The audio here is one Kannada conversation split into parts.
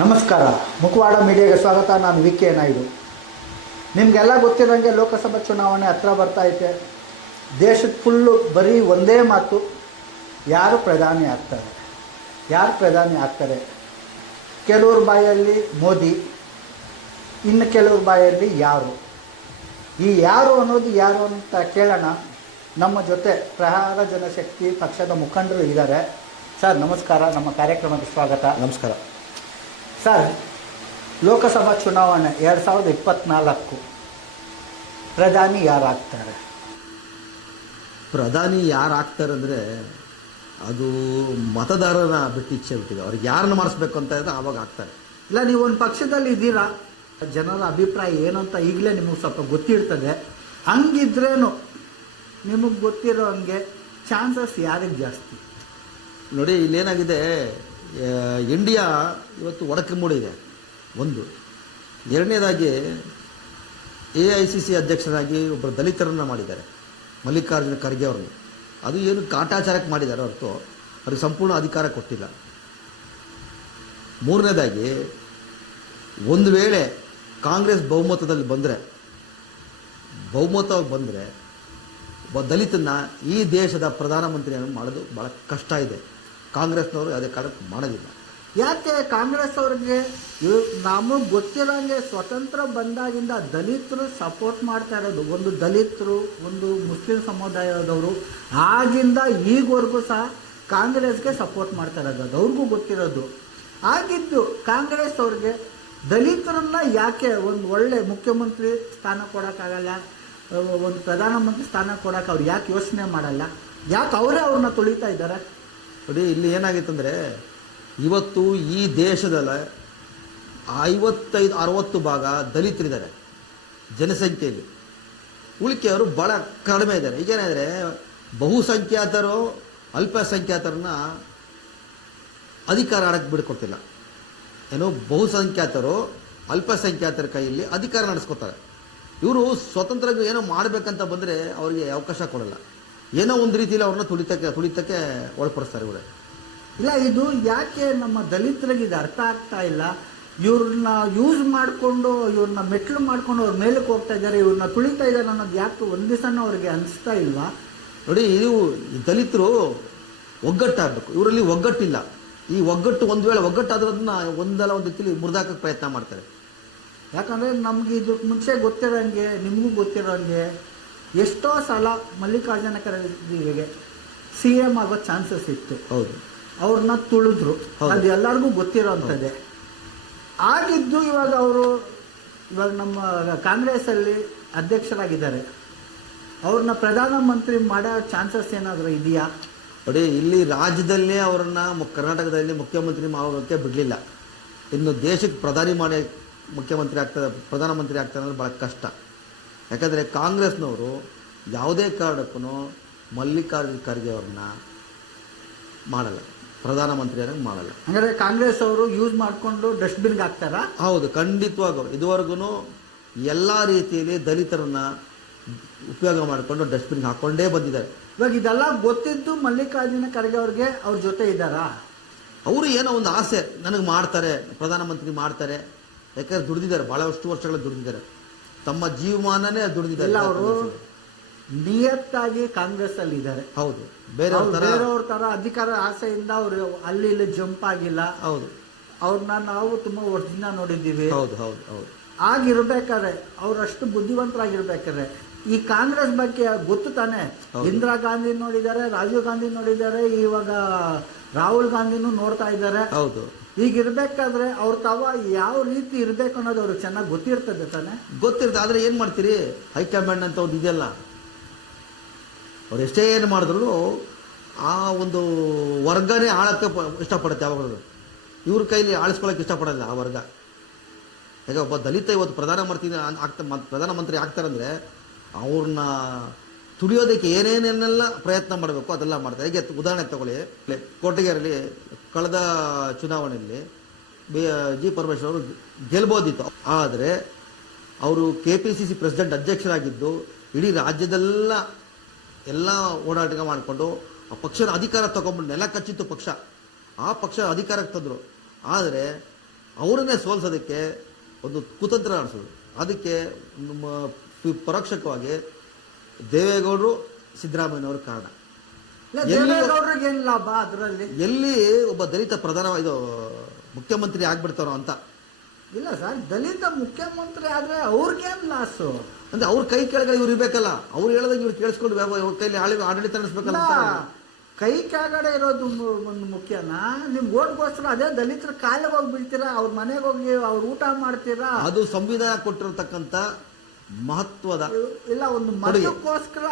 ನಮಸ್ಕಾರ. ಮುಖವಾಡ ಮೀಡಿಯಾಗೆ ಸ್ವಾಗತ. ನಾನು ವಿ ಕೆ ನಾಯ್ಡು. ನಿಮಗೆಲ್ಲ ಗೊತ್ತಿರೋಂಗೆ ಲೋಕಸಭಾ ಚುನಾವಣೆ ಹತ್ರ ಬರ್ತಾ ಐತೆ. ದೇಶದ ಫುಲ್ಲು ಬರೀ ಒಂದೇ ಮಾತು. ಯಾರು ಪ್ರಧಾನಿ ಆಗ್ತಾರೆ? ಯಾರು ಪ್ರಧಾನಿ ಆಗ್ತಾರೆ? ಕೆಲವ್ರ ಬಾಯಲ್ಲಿ ಮೋದಿ, ಇನ್ನು ಕೆಲವ್ರ ಬಾಯಲ್ಲಿ ಯಾರು? ಈ ಯಾರು ಅನ್ನೋದು ಯಾರು ಅಂತ ಕೇಳೋಣ. ನಮ್ಮ ಜೊತೆ ಪ್ರಹಾರ ಜನಶಕ್ತಿ ಪಕ್ಷದ ಮುಖಂಡರು ಇದ್ದಾರೆ. ಸರ್ ನಮಸ್ಕಾರ. ನಮ್ಮ ಕಾರ್ಯಕ್ರಮಕ್ಕೆ ಸ್ವಾಗತ. ನಮಸ್ಕಾರ. ಸರ್ ಲೋಕಸಭಾ ಚುನಾವಣೆ ಎರಡು ಸಾವಿರದ ಇಪ್ಪತ್ನಾಲ್ಕು ಪ್ರಧಾನಿ ಯಾರಾಗ್ತಾರೆ? ಪ್ರಧಾನಿ ಯಾರು ಆಗ್ತಾರೆ ಅಂದರೆ ಅದು ಮತದಾರನ ಬಿಟ್ಟು ಇಚ್ಛೆ ಬಿಟ್ಟಿದೆ. ಅವ್ರಿಗೆ ಯಾರನ್ನ ಮಾಡಿಸ್ಬೇಕು ಅಂತ ಇದ್ದರೆ ಆವಾಗ ಆಗ್ತಾರೆ. ಇಲ್ಲ ನೀವು ಒಂದು ಪಕ್ಷದಲ್ಲಿ ಇದ್ದೀರಾ? ಜನರ ಅಭಿಪ್ರಾಯ ಏನು ಅಂತ ಈಗಲೇ ನಿಮಗೆ ಸ್ವಲ್ಪ ಗೊತ್ತಿರ್ತದೆ. ಹಂಗಿದ್ರೇನು ನಿಮಗೆ ಗೊತ್ತಿರೋ ಹಂಗೆ ಚಾನ್ಸಸ್ ಯಾರಿಗೆ ಜಾಸ್ತಿ? ನೋಡಿ, ಇಲ್ಲೇನಾಗಿದೆ ಇಂಡಿಯಾ ಇವತ್ತು ಒಡಕೆ ಮೂಡಿದೆ. ಒಂದು. ಎರಡನೇದಾಗಿ ಎ ಐ ಸಿ ಸಿ ಅಧ್ಯಕ್ಷರಾಗಿ ಒಬ್ಬರು ದಲಿತರನ್ನು ಮಾಡಿದ್ದಾರೆ, ಮಲ್ಲಿಕಾರ್ಜುನ ಖರ್ಗೆ ಅವ್ರನ್ನ. ಅದು ಏನು ಕಾಟಾಚಾರಕ್ಕೆ ಮಾಡಿದ್ದಾರೆ ಹೊರತು, ಅವ್ರಿಗೆ ಸಂಪೂರ್ಣ ಅಧಿಕಾರ ಕೊಟ್ಟಿಲ್ಲ. ಮೂರನೇದಾಗಿ, ಒಂದು ವೇಳೆ ಕಾಂಗ್ರೆಸ್ ಬಹುಮತದಲ್ಲಿ ಬಂದರೆ ಬಹುಮತವಾಗಿ ಬಂದರೆ ಒಬ್ಬ ದಲಿತನ ಈ ದೇಶದ ಪ್ರಧಾನಮಂತ್ರಿಯನ್ನು ಮಾಡೋದು ಭಾಳ ಕಷ್ಟ ಇದೆ. ಕಾಂಗ್ರೆಸ್ನವರು ಯಾವುದೇ ಕಾರಣಕ್ಕೆ ಮಾಡೋದಿಲ್ಲ. ಯಾಕೆ ಕಾಂಗ್ರೆಸ್ ಅವ್ರಿಗೆ ನಮಗೆ ಗೊತ್ತಿರೋಂಗೆ ಸ್ವತಂತ್ರ ಬಂದಾಗಿಂದ ದಲಿತರು ಸಪೋರ್ಟ್ ಮಾಡ್ತಾ ಇರೋದು. ಒಂದು ದಲಿತರು, ಒಂದು ಮುಸ್ಲಿಂ ಸಮುದಾಯದವರು ಆಗಿಂದ ಈಗವರೆಗೂ ಸಹ ಕಾಂಗ್ರೆಸ್ಗೆ ಸಪೋರ್ಟ್ ಮಾಡ್ತಾ ಇರೋದು. ಅದು ಅವ್ರಿಗೂ ಗೊತ್ತಿರೋದು. ಆಗಿದ್ದು ಕಾಂಗ್ರೆಸ್ ಅವ್ರಿಗೆ ದಲಿತರನ್ನ ಯಾಕೆ ಒಂದು ಒಳ್ಳೆ ಮುಖ್ಯಮಂತ್ರಿ ಸ್ಥಾನ ಕೊಡೋಕ್ಕಾಗಲ್ಲ? ಒಂದು ಪ್ರಧಾನಮಂತ್ರಿ ಸ್ಥಾನ ಕೊಡೋಕೆ ಅವ್ರು ಯಾಕೆ ಯೋಚನೆ ಮಾಡಲ್ಲ? ಯಾಕೆ ಅವರೇ ಅವ್ರನ್ನ ತೊಳಿತಾ ಇದ್ದಾರೆ? ನೋಡಿ, ಇಲ್ಲಿ ಏನಾಗಿತ್ತಂದರೆ ಇವತ್ತು ಈ ದೇಶದಲ್ಲಿ ಐವತ್ತೈದು, ಅರವತ್ತು ಭಾಗ ದಲಿತರಿದ್ದಾರೆ, ಜನಸಂಖ್ಯೆಯಲ್ಲಿ. ಉಳಿಕೆಯವರು ಭಾಳ ಕಡಿಮೆ ಇದ್ದಾರೆ. ಈಗೇನಾದರೆ ಬಹುಸಂಖ್ಯಾತರು, ಅಲ್ಪಸಂಖ್ಯಾತರನ್ನ ಅಧಿಕಾರ ಆಡಕ್ಕೆ ಬಿಡ್ಕೊಡ್ತಿಲ್ಲ ಏನು, ಬಹುಸಂಖ್ಯಾತರು, ಅಲ್ಪಸಂಖ್ಯಾತರ ಕೈಯಲ್ಲಿ ಅಧಿಕಾರ ನಡೆಸ್ಕೊತಾರೆ. ಇವರು ಸ್ವತಂತ್ರ ಏನೋ ಮಾಡಬೇಕಂತ ಬಂದರೆ ಅವರಿಗೆ ಅವಕಾಶ ಕೊಡಲ್ಲ. ಏನೋ ಒಂದು ರೀತಿಯಲ್ಲಿ ಅವ್ರನ್ನ ತುಳಿತಕ್ಕೆ ತುಳಿತಕ್ಕೆ ಒಳಪಡಿಸ್ತಾರೆ ಇವರು. ಇಲ್ಲ ಇದು ಯಾಕೆ ನಮ್ಮ ದಲಿತರಿಗೆ ಇದು ಅರ್ಥ ಆಗ್ತಾ ಇಲ್ಲ? ಇವ್ರನ್ನ ಯೂಸ್ ಮಾಡಿಕೊಂಡು ಇವ್ರನ್ನ ಮೆಟ್ಲು ಮಾಡ್ಕೊಂಡು ಅವ್ರ ಮೇಲಕ್ಕೆ ಹೋಗ್ತಾ ಇದ್ದಾರೆ ಇವ್ರನ್ನ ತುಳಿತಾ ಇದ್ದಾರೆ ಅನ್ನೋದು ಯಾಕೆ ಒಂದು ದಿವಸನೂ ಅವ್ರಿಗೆ ಅನಿಸ್ತಾ ಇಲ್ವಾ ನೋಡಿ ಇವು ದಲಿತರು ಒಗ್ಗಟ್ಟಾಗಬೇಕು. ಇವರಲ್ಲಿ ಒಗ್ಗಟ್ಟಿಲ್ಲ. ಈ ಒಗ್ಗಟ್ಟು ಒಂದು ವೇಳೆ ಒಗ್ಗಟ್ಟಾದ್ರದನ್ನ ಒಂದಲ್ಲ ಒಂದು ರೀತಿಯಲ್ಲಿ ಮುರಿದಾಕಕ್ಕೆ ಪ್ರಯತ್ನ ಮಾಡ್ತಾರೆ. ಯಾಕಂದರೆ ನಮ್ಗೆ ಇದು ಮುಂಚೆ ಗೊತ್ತಿರೋಂಗೆ ನಿಮಗೂ ಗೊತ್ತಿರೋಂಗೆ ಎಷ್ಟೋ ಸಲ ಮಲ್ಲಿಕಾರ್ಜುನ ಖರ್ಗೆಗೆ ಸಿ ಎಂ ಆಗೋ ಚಾನ್ಸಸ್ ಇತ್ತು. ಹೌದು. ಅವ್ರನ್ನ ತುಳಿದ್ರು. ಅದು ಎಲ್ಲರಿಗೂ ಗೊತ್ತಿರೋವಂಥದ್ದೇ ಆಗಿದ್ದು ಇವಾಗ ಅವರು ಇವಾಗ ನಮ್ಮ ಕಾಂಗ್ರೆಸ್ಸಲ್ಲಿ ಅಧ್ಯಕ್ಷರಾಗಿದ್ದಾರೆ. ಅವ್ರನ್ನ ಪ್ರಧಾನಮಂತ್ರಿ ಮಾಡೋ ಚಾನ್ಸಸ್ ಏನಾದರೂ ಇದೆಯಾ? ನೋಡಿ ಇಲ್ಲಿ ರಾಜ್ಯದಲ್ಲೇ ಅವರನ್ನು ಕರ್ನಾಟಕದಲ್ಲಿ ಮುಖ್ಯಮಂತ್ರಿ ಮಾಡೋಕ್ಕೆ ಬಿಡಲಿಲ್ಲ. ಇನ್ನು ದೇಶಕ್ಕೆ ಪ್ರಧಾನಿ ಮಾಡಿ ಮುಖ್ಯಮಂತ್ರಿ ಆಗ್ತಾರೆ ಪ್ರಧಾನಮಂತ್ರಿ ಆಗ್ತಾರೆ ಅಂದ್ರೆ ಭಾಳ ಕಷ್ಟ. ಯಾಕಂದರೆ ಕಾಂಗ್ರೆಸ್ನವರು ಯಾವುದೇ ಕಾರಣಕ್ಕೂ ಮಲ್ಲಿಕಾರ್ಜುನ ಖರ್ಗೆ ಅವ್ರನ್ನ ಮಾಡಲ್ಲ. ಪ್ರಧಾನಮಂತ್ರಿಯಾಗಿ ಮಾಡಲ್ಲ. ಅಂದರೆ ಕಾಂಗ್ರೆಸ್ ಅವರು ಯೂಸ್ ಮಾಡಿಕೊಂಡು ಡಸ್ಟ್ಬಿನ್ಗೆ ಹಾಕ್ತಾರಾ? ಹೌದು ಖಂಡಿತವಾಗೂ. ಇದುವರೆಗೂ ಎಲ್ಲ ರೀತಿಯಲ್ಲಿ ದಲಿತರನ್ನ ಉಪಯೋಗ ಮಾಡಿಕೊಂಡು ಡಸ್ಟ್ಬಿನ್ಗೆ ಹಾಕ್ಕೊಂಡೇ ಬಂದಿದ್ದಾರೆ. ಇವಾಗ ಇದೆಲ್ಲ ಗೊತ್ತಿದ್ದು ಮಲ್ಲಿಕಾರ್ಜುನ ಖರ್ಗೆ ಅವ್ರಿಗೆ ಅವ್ರ ಜೊತೆ ಇದ್ದಾರಾ? ಅವರು ಏನೋ ಒಂದು ಆಸೆ. ನನಗೆ ಮಾಡ್ತಾರೆ ಪ್ರಧಾನಮಂತ್ರಿ ಮಾಡ್ತಾರೆ. ಯಾಕಂದ್ರೆ ದುಡಿದಿದ್ದಾರೆ ಭಾಳಷ್ಟು ವರ್ಷಗಳ ದುಡಿದಿದ್ದಾರೆ. ತಮ್ಮ ಜೀವಮಾನನೇ ದುಡಿದಿದ್ದಾರೆ ಅವರು ನಿಯತ್ತಾಗಿ ಕಾಂಗ್ರೆಸ್ ಅಲ್ಲಿ ಇದ್ದಾರೆ. ಹೌದು ಬೇರೆಯವ್ರ ತರ ಅಧಿಕಾರ ಆಸೆಯಿಂದ ಅವರು ಅಲ್ಲಿ ಇಲ್ಲಿ ಜಂಪ್ ಆಗಿಲ್ಲ. ಹೌದು. ಅವ್ರನ್ನ ನಾವು ತುಂಬಾ ವರ್ಷದಿಂದ ನೋಡಿದ್ದೀವಿ. ಹೌದು ಹೌದು ಹೌದು. ಆಗಿರ್ಬೇಕಾದ್ರೆ ಅವರಷ್ಟು ಬುದ್ಧಿವಂತರಾಗಿರ್ಬೇಕಾದ್ರೆ ಈ ಕಾಂಗ್ರೆಸ್ ಬಗ್ಗೆ ಗೊತ್ತು ತಾನೆ. ಇಂದಿರಾ ಗಾಂಧಿ ನೋಡಿದ್ದಾರೆ ರಾಜೀವ್ ಗಾಂಧಿ ನೋಡಿದ್ದಾರೆ ಇವಾಗ ರಾಹುಲ್ ಗಾಂಧಿನೂ ನೋಡ್ತಾ ಇದ್ದಾರೆ. ಹೌದು. ಈಗ ಇರ್ಬೇಕಾದ್ರೆ ಅವ್ರ ತಾವ ಯಾವ ರೀತಿ ಇರಬೇಕು ಅನ್ನೋದು ಅವ್ರಿಗೆ ಚೆನ್ನಾಗಿ ಗೊತ್ತಿರ್ತದೆ ತಾನೆ? ಗೊತ್ತಿರುತ್ತೆ ಆದರೆ ಏನು ಮಾಡ್ತೀರಿ? ಹೈಕಮಾಂಡ್ ಅಂತ ಒಂದು ಇದೆಯಲ್ಲ, ಅವ್ರು ಎಷ್ಟೇ ಏನು ಮಾಡಿದ್ರು ಆ ಒಂದು ವರ್ಗನೇ ಆಳಕ್ಕೆ ಇಷ್ಟಪಡುತ್ತೆ ಯಾವಾಗಲೂ. ಇವ್ರ ಕೈಲಿ ಆಳಿಸ್ಕೊಳ್ಳೋಕೆ ಇಷ್ಟಪಡಲ್ಲ ಆ ವರ್ಗ. ಈಗ ಒಬ್ಬ ದಲಿತ ಇವತ್ತು ಪ್ರಧಾನಮಂತ್ರಿ ಆಗ್ತಾ ಪ್ರಧಾನಮಂತ್ರಿ ಆಗ್ತಾರಂದ್ರೆ ಅವ್ರನ್ನ ತುಳಿಯೋದಕ್ಕೆ ಏನೇನೇನೆಲ್ಲ ಪ್ರಯತ್ನ ಮಾಡಬೇಕು ಅದೆಲ್ಲ ಮಾಡ್ತಾರೆ. ಹೇಗೆ, ಉದಾಹರಣೆ ತಗೊಳ್ಳಿ. ಕೋಟಗೆರೆಯಲ್ಲಿ ಕಳೆದ ಚುನಾವಣೆಯಲ್ಲಿ ಜಿ ಪರಮೇಶ್ವರ್ ಅವರು ಗೆಲ್ಬೋದಿತ್ತು. ಆದರೆ ಅವರು K P C C president ಅಧ್ಯಕ್ಷರಾಗಿದ್ದು ಇಡೀ ರಾಜ್ಯದೆಲ್ಲ ಎಲ್ಲ ಓಡಾಟ ಮಾಡಿಕೊಂಡು ಆ ಪಕ್ಷದ ಅಧಿಕಾರ ತಗೊಂಡ್ಬಿಟ್ಟು ನೆಲ ಕಚ್ಚಿತ್ತು ಪಕ್ಷ. ಆ ಪಕ್ಷ ಅಧಿಕಾರಕ್ಕೆ ತಂದರು. ಆದರೆ ಅವರನ್ನೇ ಸೋಲ್ಸೋದಕ್ಕೆ ಒಂದು ಕುತಂತ್ರ ನಡೆಸೋದು ಅದಕ್ಕೆ ನಮ್ಮ ಪರೋಕ್ಷಕವಾಗಿ ದೇವೇಗೌಡರು ಸಿದ್ದರಾಮಯ್ಯನವರು ಕಾರಣ. ದೇವೇಗೌಡರಿಗೆ ಏನ್ ಲಾಭ ಅದರಲ್ಲಿ. ಎಲ್ಲಿ ಒಬ್ಬ ದಲಿತ ಪ್ರಧಾನ ಇದು ಮುಖ್ಯಮಂತ್ರಿ ಆಗ್ಬಿಡ್ತಾರೋ ಅಂತ. ಇಲ್ಲ ಸರ್ ದಲಿತ ಮುಖ್ಯಮಂತ್ರಿ ಆದ್ರೆ ಅವ್ರಿಗೇನ್ ಲಾಸು ಅಂದ್ರೆ ಅವ್ರ ಕೈ ಕೆಳಗೆ ಇವ್ರು ಇರ್ಬೇಕಲ್ಲ ಅವ್ರು ಹೇಳ್ದಂಗೆ ಇವ್ರು ಕೇಳಿಸ್ಕೊಂಡು ಇವ್ರ ಕೈಲಿ ಆಳಿ ಆಡಳಿತ ನಡೆಸ್ಬೇಕಲ್ಲ. ಕೈ ಕೆಳಗಡೆ ಇರೋದು ಒಂದು ಮುಖ್ಯನಾ ನಿಮ್ ಓಟ್ಗೋಸ್ಕರ ಅದೇ ದಲಿತರ ಕಾಲಿಗೆ ಹೋಗಿ ಬೀಳ್ತೀರಾ ಅವ್ರ ಮನೆಗೆ ಹೋಗಿ ಅವ್ರ ಊಟ ಮಾಡ್ತೀರಾ? ಅದು ಸಂವಿಧಾನ ಕೊಟ್ಟಿರತಕ್ಕಂತ ಮಹತ್ವದ ಇಲ್ಲ ಒಂದು. ಮತಕ್ಕೋಸ್ಕರ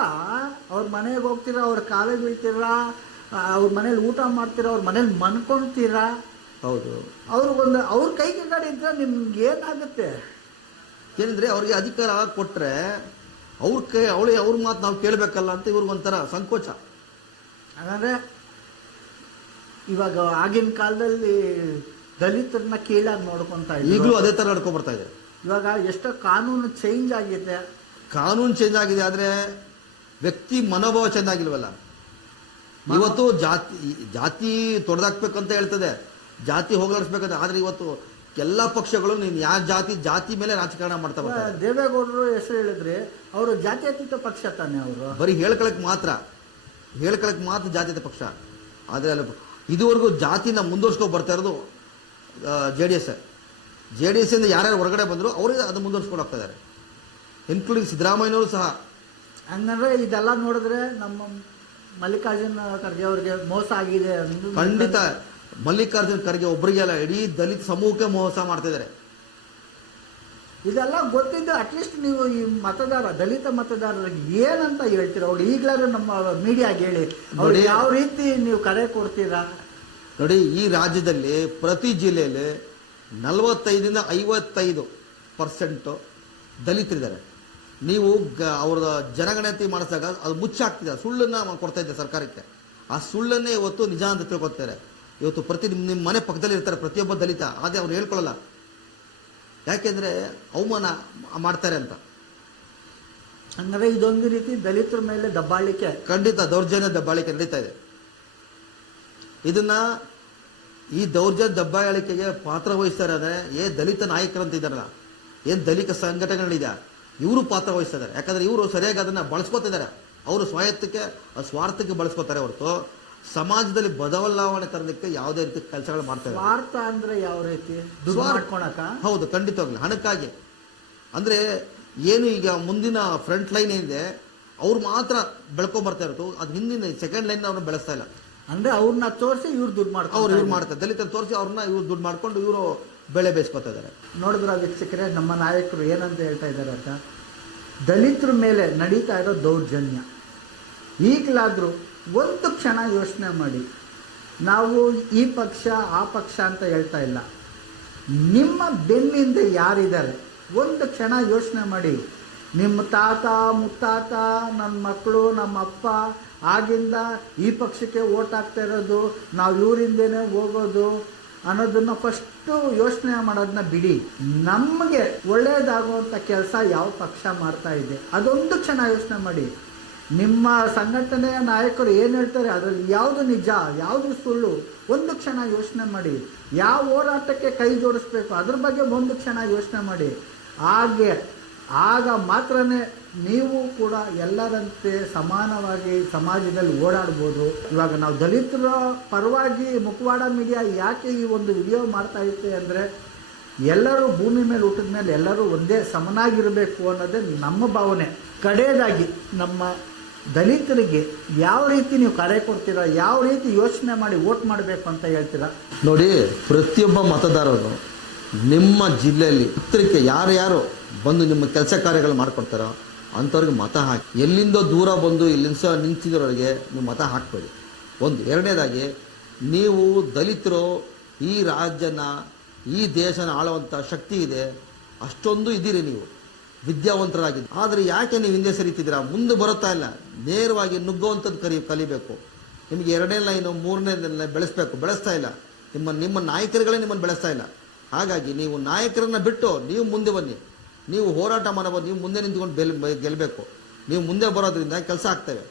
ಅವ್ರ ಮನೆಗೆ ಹೋಗ್ತೀರಾ ಅವ್ರ ಕಾಲೇಜ್ ಬೀಳ್ತೀರಾ ಅವ್ರ ಮನೇಲಿ ಊಟ ಮಾಡ್ತೀರಾ ಅವ್ರ ಮನೇಲಿ ಮನ್ಕೊಳ್ತೀರಾ ಹೌದು. ಅವ್ರಿಗೊಂದು ಅವ್ರ ಕೈ ಗಾಡಿ ಇದ್ರೆ ನಿಮ್ಗೆ ಏನಾಗುತ್ತೆ? ಏನಂದ್ರೆ ಅವ್ರಿಗೆ ಅಧಿಕಾರ ಕೊಟ್ಟರೆ ಅವ್ರ ಕೈ ಅವಳಿ ಅವ್ರ ಮಾತು ನಾವು ಕೇಳಬೇಕಲ್ಲ ಅಂತ ಇವ್ರಿಗೊಂಥರ ಸಂಕೋಚ. ಹಾಗಂದ್ರೆ ಇವಾಗ ಆಗಿನ ಕಾಲದಲ್ಲಿ ದಲಿತರನ್ನ ಕೀಳಾಗಿ ನೋಡ್ಕೊಂತ ಈಗಲೂ ಅದೇ ತರ ನಡ್ಕೊಂಡ್ಬರ್ತಾ ಇದೆ. ಇವಾಗ ಎಷ್ಟೋ ಕಾನೂನು ಚೇಂಜ್ ಆಗಿದೆ. ಕಾನೂನು ಚೇಂಜ್ ಆಗಿದೆ ಆದರೆ ವ್ಯಕ್ತಿ ಮನೋಭಾವ ಚೇಂಜ್ ಆಗಿಲ್ವಲ್ಲ? ಇವತ್ತು ಜಾತಿ ಜಾತಿ ತೊಡೆದಾಕ್ಬೇಕಂತ ಹೇಳ್ತದೆ. ಜಾತಿ ಹೋಗಲಾಡಿಸ್ಬೇಕಂತ ಆದರೆ ಇವತ್ತು ಎಲ್ಲ ಪಕ್ಷಗಳು ನೀನು ಯಾವ ಜಾತಿ ಜಾತಿ ಮೇಲೆ ರಾಜಕಾರಣ ಮಾಡ್ತಾ ಬರ್ತಾರೆ. ದೇವೇಗೌಡರು ಹೆಸರು ಹೇಳಿದ್ರೆ ಅವರು ಜಾತ್ಯತೀತ ಪಕ್ಷ ತಾನೆ ಅವರು? ಬರೀ ಹೇಳ್ಕೊಳಕ್ ಮಾತ್ರ. ಹೇಳ್ಕೊಳಕ್ ಮಾತ್ರ ಜಾತ್ಯತ ಪಕ್ಷ. ಆದರೆ ಅಲ್ಲಿ ಇದುವರೆಗೂ ಜಾತಿನ ಮುಂದುವರ್ಸ್ಕೊಂಡು ಬರ್ತಾ ಇರೋದು J D S J D S ಇಂದ ಯಾರ್ಯಾರು ಹೊರಗಡೆ ಬಂದರೂ ಅವರಿಗೆ ಅದು ಮುಂದುವರ್ಸ್ಕೊಂಡು ಹೋಗ್ತಾ ಇದ್ದಾರೆ. ಇನ್ಕ್ಲೂಡಿಂಗ್ ಸಿದ್ದರಾಮಯ್ಯನವರು ಸಹ. ಹಂಗಂದ್ರೆ ಇದೆಲ್ಲ ನೋಡಿದ್ರೆ ನಮ್ಮ ಮಲ್ಲಿಕಾರ್ಜುನ ಖರ್ಗೆ ಅವರಿಗೆ ಮೋಸ ಆಗಿದೆ ಅನ್ನೋದು ಖಂಡಿತ ಮಲ್ಲಿಕಾರ್ಜುನ್ ಖರ್ಗೆ ಒಬ್ಬರಿಗೆ ಅಲ್ಲ ಇಡೀ ದಲಿತ ಸಮೂಹಕ್ಕೆ ಮೋಸ ಮಾಡ್ತಿದ್ದಾರೆ ಇದೆಲ್ಲ ಗೊತ್ತಿದ್ದು ಅಟ್ಲೀಸ್ಟ್ ನೀವು ಈ ಮತದಾರ ದಲಿತ ಮತದಾರರಿಗೆ ಏನಂತ ಹೇಳ್ತೀರಾ? ಅವ್ರು ಈಗಲಾದ್ರೂ ನಮ್ಮ ಮೀಡಿಯಾಗೆ ಹೇಳಿ. ಅವ್ರಿಗೆ. ಯಾವ ರೀತಿ ನೀವು ಕರೆ ಕೊಡ್ತೀರಾ? ನೋಡಿ ಈ ರಾಜ್ಯದಲ್ಲಿ ಪ್ರತಿ ಜಿಲ್ಲೆಯಲ್ಲಿ ನಲವತ್ತೈದರಿಂದ ಐವತ್ತೈದು ಪರ್ಸೆಂಟು ದಲಿತರಿದ್ದಾರೆ. ನೀವು ಗ ಅವ್ರ ಜನಗಣತಿ ಮಾಡಿಸಿದಾಗ ಅದು ಮುಚ್ಚಾಕ್ತಿದೆ ಸುಳ್ಳನ್ನು ಕೊಡ್ತಾ ಇದ್ದೆ ಸರ್ಕಾರಕ್ಕೆ. ಆ ಸುಳ್ಳನ್ನೇ ಇವತ್ತು ನಿಜ ಅಂತ ತಿಳ್ಕೊತಾರೆ ಇವತ್ತು ಪ್ರತಿ ನಿಮ್ಮ ಮನೆ ಪಕ್ಕದಲ್ಲಿ ಇರ್ತಾರೆ ಪ್ರತಿಯೊಬ್ಬ ದಲಿತ ಆದರೆ ಅವ್ರು ಹೇಳ್ಕೊಳ್ಳಲ್ಲ. ಯಾಕೆಂದರೆ ಅವಮಾನ ಮಾಡ್ತಾರೆ ಅಂತ. ಅಂದರೆ ಇದೊಂದು ರೀತಿ ದಲಿತರ ಮೇಲೆ ದಬ್ಬಾಳಿಕೆ. ಖಂಡಿತ ದೌರ್ಜನ್ಯ ದಬ್ಬಾಳಿಕೆ ನಡೀತಾ ಇದೆ. ಇದನ್ನ ಈ ದೌರ್ಜನ್ಯ ದಬ್ಬಾಳಿಕೆಗೆ ಪಾತ್ರ ವಹಿಸ್ತಾರೆ ಅಂದರೆ ಏ ದಲಿತ ನಾಯಕರು ಅಂತ ಇದ್ದಾರಲ್ಲ ಏನ್ ದಲಿತ ಸಂಘಟನೆಗಳಿದೆ ಇವರು ಪಾತ್ರ ವಹಿಸ್ತಿದ್ದಾರೆ ಯಾಕಂದರೆ ಇವರು ಸರಿಯಾಗಿ ಅದನ್ನ ಬಳಸ್ಕೊತಿದ್ದಾರೆ. ಅವರು ಸ್ವಾಯತ್ತಕ್ಕೆ ಸ್ವಾರ್ಥಕ್ಕೆ ಬಳಸ್ಕೊತಾರೆ ಹೊರತು ಸಮಾಜದಲ್ಲಿ ಬದಲಾವಣೆ ತರಲಿಕ್ಕೆ ಯಾವುದೇ ರೀತಿ ಕೆಲಸಗಳು ಮಾಡ್ತಾರೆ ಸ್ವಾರ್ಥ ಅಂದ್ರೆ ಯಾವ ರೀತಿ? ಹೌದು ಖಂಡಿತವಾಗ್ಲಿ ಹಣಕ್ಕಾಗಿ. ಅಂದ್ರೆ ಏನು ಈಗ ಮುಂದಿನ ಫ್ರಂಟ್ ಲೈನ್ ಏನಿದೆ ಅವ್ರು ಮಾತ್ರ ಬೆಳ್ಕೊಂಬರ್ತಾ ಇರೋದು. ಅದು ಹಿಂದಿನ ಸೆಕೆಂಡ್ ಲೈನ್ ಅವ್ರನ್ನ ಬೆಳೆಸ್ತಾ ಇಲ್ಲ. ಅಂದ್ರೆ ಅವ್ರನ್ನ ತೋರಿಸಿ ಇವ್ರು ದುಡ್ಡು ಅವ್ರು ಮಾಡ್ಕೊಂಡು ಇವ್ರು ಮಾಡ್ತಾರೆ. ದಲಿತ ತೋರಿಸಿ ಅವ್ರನ್ನ ಇವ್ರು ದುಡ್ಡು ಮಾಡ್ಕೊಂಡು ಇವರು ಬೆಳೆ ಬೇಯಿಸ್ಕೊತಾ ಇದ್ದಾರೆ ನೋಡಿದ್ರ ವೀಕ್ಷಕರೇ ನಮ್ಮ ನಾಯಕರು ಏನಂತ ಹೇಳ್ತಾ ಇದ್ದಾರೆ ಅಂತ? ದಲಿತರ ಮೇಲೆ ನಡೀತಾ ಇರೋ ದೌರ್ಜನ್ಯ. ಈಗಲಾದರೂ ಒಂದು ಕ್ಷಣ ಯೋಚನೆ ಮಾಡಿ. ನಾವು ಈ ಪಕ್ಷ ಆ ಪಕ್ಷ ಅಂತ ಹೇಳ್ತಾ ಇಲ್ಲ. ನಿಮ್ಮ ಬೆನ್ನಿಂದ ಯಾರಿದ್ದಾರೆ? ಒಂದು ಕ್ಷಣ ಯೋಚನೆ ಮಾಡಿ. ನಿಮ್ಮ ತಾತ ಮುತ್ತಾತ ನನ್ನ ಮಕ್ಕಳು ನಮ್ಮ ಅಪ್ಪ ಆಗಿಂದ ಈ ಪಕ್ಷಕ್ಕೆ ಓಟ್ ಹಾಕ್ತಾ ಇರೋದು, ನಾವು ಇವರಿಂದೇನೆ ಹೋಗೋದು ಅನ್ನೋದನ್ನು ಫಸ್ಟು ಯೋಚನೆ ಮಾಡೋದನ್ನ ಬಿಡಿ. ನಮಗೆ ಒಳ್ಳೆಯದಾಗುವಂಥ ಕೆಲಸ ಯಾವ ಪಕ್ಷ ಮಾಡ್ತಾ ಇದೆ, ಅದೊಂದು ಕ್ಷಣ ಯೋಚನೆ ಮಾಡಿ. ನಿಮ್ಮ ಸಂಘಟನೆಯ ನಾಯಕರು ಏನು ಹೇಳ್ತಾರೆ, ಅದರಲ್ಲಿ ಯಾವುದು ನಿಜ, ಯಾವುದು ಸುಳ್ಳು, ಒಂದು ಕ್ಷಣ ಯೋಚನೆ ಮಾಡಿ. ಯಾವ ಹೋರಾಟಕ್ಕೆ ಕೈ ಜೋಡಿಸ್ಬೇಕು, ಅದ್ರ ಬಗ್ಗೆ ಒಂದು ಕ್ಷಣ ಯೋಚನೆ ಮಾಡಿ. ಹಾಗೆ ಆಗ ಮಾತ್ರ ನೀವು ಕೂಡ ಎಲ್ಲರಂತೆ ಸಮಾನವಾಗಿ ಸಮಾಜದಲ್ಲಿ ಓಡಾಡ್ಬೋದು. ಇವಾಗ ನಾವು ದಲಿತರ ಪರವಾಗಿ ಮುಖವಾಡ ಮೀಡಿಯಾ ಯಾಕೆ ಈ ಒಂದು ವಿಡಿಯೋ ಮಾಡ್ತಾ ಇತ್ತೆ ಅಂದರೆ, ಎಲ್ಲರೂ ಭೂಮಿ ಮೇಲೆ ಹುಟ್ಟಿದ ಮೇಲೆ ಎಲ್ಲರೂ ಒಂದೇ ಸಮನಾಗಿರಬೇಕು ಅನ್ನೋದೇ ನಮ್ಮ ಭಾವನೆ. ಕಡೆಯದಾಗಿ ನಮ್ಮ ದಲಿತರಿಗೆ ಯಾವ ರೀತಿ ನೀವು ಕರೆ ಕೊಡ್ತೀರಾ, ಯಾವ ರೀತಿ ಯೋಚನೆ ಮಾಡಿ ವೋಟ್ ಮಾಡಬೇಕು ಅಂತ ಹೇಳ್ತೀರಾ? ನೋಡಿ, ಪ್ರತಿಯೊಬ್ಬ ಮತದಾರರು ನಿಮ್ಮ ಜಿಲ್ಲೆಯಲ್ಲಿ ಪತ್ರಿಕೆ ಯಾರು ಯಾರು ಬಂದು ನಿಮ್ಮ ಕೆಲಸ ಕಾರ್ಯಗಳು ಮಾಡ್ಕೊಡ್ತಾರೋ ಅಂಥವ್ರಿಗೆ ಮತ ಹಾಕಿ. ಎಲ್ಲಿಂದೋ ದೂರ ಬಂದು ಇಲ್ಲಿಂದ ನಿಂತಿರೋರಿಗೆ ನೀವು ಮತ ಹಾಕಬೇಡಿ. ಒಂದು. ಎರಡನೇದಾಗಿ, ನೀವು ದಲಿತರು, ಈ ರಾಜ್ಯನ, ಈ ದೇಶನ ಆಳುವಂಥ ಶಕ್ತಿ ಇದೆ. ಅಷ್ಟೊಂದು ಇದ್ದೀರಿ ನೀವು. ವಿದ್ಯಾವಂತರಾಗಿದ್ದು. ಆದರೆ ಯಾಕೆ ನೀವು ಹಿಂದೆ ಸರಿತಿದ್ದೀರಾ? ಮುಂದೆ ಬರುತ್ತಾ ಇಲ್ಲ. ನೇರವಾಗಿ ನುಗ್ಗುವಂಥದ್ದು ಕಲಿ ಕಲಿಬೇಕು. ನಿಮಗೆ ಎರಡನೇ ಲೈನು, ಮೂರನೇ ಲೈನ್ ಬೆಳೆಸ್ಬೇಕು. ಬೆಳೆಸ್ತಾ ಇಲ್ಲ. ನಿಮ್ಮ ನಿಮ್ಮ ನಾಯಕರುಗಳೇ ನಿಮ್ಮನ್ನು ಬೆಳೆಸ್ತಾ ಇಲ್ಲ. ಹಾಗಾಗಿ ನೀವು ನಾಯಕರನ್ನು ಬಿಟ್ಟು ನೀವು ಮುಂದೆ ಬನ್ನಿ. ನೀವು ಹೋರಾಟ ಮಾಡಬಹುದು ನೀವು ಮುಂದೆ ನಿಂತ್ಕೊಂಡು ಬೆಲ್ ಗೆಲ್ಲಬೇಕು ನೀವು ಮುಂದೆ ಬರೋದ್ರಿಂದ ಕೆಲಸ ಆಗ್ತವೆ.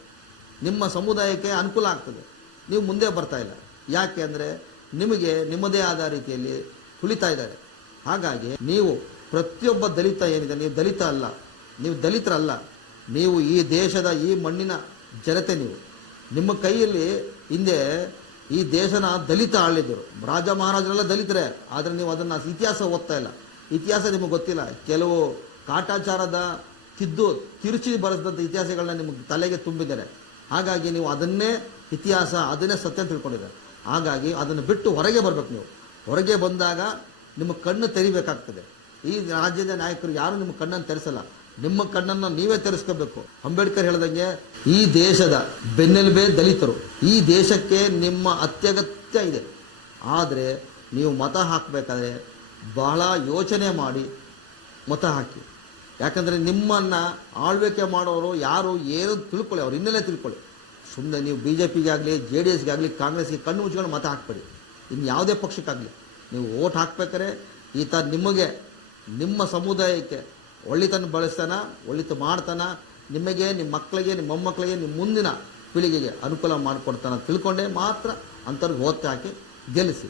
ನಿಮ್ಮ ಸಮುದಾಯಕ್ಕೆ ಅನುಕೂಲ ಆಗ್ತದೆ. ನೀವು ಮುಂದೆ ಬರ್ತಾ ಇಲ್ಲ. ಯಾಕೆ ಅಂದರೆ ನಿಮಗೆ ನಿಮ್ಮದೇ ಆದ ರೀತಿಯಲ್ಲಿ ಕುಳಿತಾ ಇದ್ದಾರೆ. ಹಾಗಾಗಿ ನೀವು ಪ್ರತಿಯೊಬ್ಬ ದಲಿತ ಏನಿದೆ, ನೀವು ದಲಿತ ಅಲ್ಲ. ನೀವು ದಲಿತರಲ್ಲ. ನೀವು ಈ ದೇಶದ ಈ ಮಣ್ಣಿನ ಜನತೆ ನೀವು. ನಿಮ್ಮ ಕೈಯಲ್ಲಿ ಹಿಂದೆ ಈ ದೇಶನ ದಲಿತ ಆಳಿದ್ರು ರಾಜ ಮಹಾರಾಜರೆಲ್ಲ ದಲಿತರೇ. ಆದರೆ ನೀವು ಅದನ್ನು ಇತಿಹಾಸ ಓದ್ತಾ ಇಲ್ಲ. ಇತಿಹಾಸ ನಿಮಗೆ ಗೊತ್ತಿಲ್ಲ. ಕೆಲವು ಕಾಟಾಚಾರದ ತಿದ್ದು, ತಿರುಚಿ ಬರೆಸಿದಂಥ ಇತಿಹಾಸಗಳನ್ನ ನಿಮಗೆ ತಲೆಗೆ ತುಂಬಿದ್ದಾರೆ. ಹಾಗಾಗಿ ನೀವು ಅದನ್ನೇ ಇತಿಹಾಸ, ಅದನ್ನೇ ಸತ್ಯ ತಿಳ್ಕೊಂಡಿದ್ದಾರೆ. ಹಾಗಾಗಿ ಅದನ್ನು ಬಿಟ್ಟು ಹೊರಗೆ ಬರಬೇಕು ನೀವು. ಹೊರಗೆ ಬಂದಾಗ ನಿಮ್ಮ ಕಣ್ಣು ತೆರಿಬೇಕಾಗ್ತದೆ. ಈ ರಾಜ್ಯದ ನಾಯಕರು ಯಾರು ನಿಮ್ಮ ಕಣ್ಣನ್ನು ತೆರೆಸಲ್ಲ. ನಿಮ್ಮ ಕಣ್ಣನ್ನು ನೀವೇ ತೆರೆಸ್ಕೋಬೇಕು. ಅಂಬೇಡ್ಕರ್ ಹೇಳ್ದಂಗೆ, ಈ ದೇಶದ ಬೆನ್ನೆಲುಬೆ ದಲಿತರು. ಈ ದೇಶಕ್ಕೆ ನಿಮ್ಮ ಅತ್ಯಗತ್ಯ ಇದೆ. ಆದರೆ ನೀವು ಮತ ಹಾಕಬೇಕಾದ್ರೆ ಬಹಳ ಯೋಚನೆ ಮಾಡಿ ಮತ ಹಾಕಿ. ಯಾಕಂದರೆ ನಿಮ್ಮನ್ನು ಆಳ್ವಿಕೆ ಮಾಡೋರು ಯಾರು ಏನು ತಿಳ್ಕೊಳ್ಳಿ, ಅವ್ರು ಹಿನ್ನೆಲೆ ತಿಳ್ಕೊಳ್ಳಿ. ಸುಮ್ಮನೆ ನೀವು ಬಿ ಜೆ ಪಿಗೆ ಆಗಲಿ ಜೆ ಡಿ ಎಸ್ಗೆ ಆಗಲಿ ಕಾಂಗ್ರೆಸ್ಗೆ ಕಣ್ಣು ಮುಚ್ಕೊಂಡು ಮತ ಹಾಕ್ಬೇಡಿ. ಇನ್ನು ಯಾವುದೇ ಪಕ್ಷಕ್ಕಾಗಲಿ. ನೀವು ಓಟ್ ಹಾಕ್ಬೇಕಾದ್ರೆ ಈತ ನಿಮಗೆ, ನಿಮ್ಮ ಸಮುದಾಯಕ್ಕೆ ಒಳ್ಳೆತನ ಬಳಸ್ತಾನ, ಒಳ್ಳೆತ ಮಾಡ್ತಾನ ನಿಮಗೆ ನಿಮ್ಮ ಮಕ್ಕಳಿಗೆ ನಿಮ್ಮ ಮೊಮ್ಮಕ್ಕಳಿಗೆ ನಿಮ್ಮ ಮುಂದಿನ ಪೀಳಿಗೆಗೆ ಅನುಕೂಲ ಮಾಡಿಕೊಡ್ತಾನ ತಿಳ್ಕೊಂಡೇ, ಮಾತ್ರ ಅಂಥವ್ರಿಗೆ ಓದ್ತಾ ಹಾಕಿ ಗೆಲ್ಲಿಸಿ.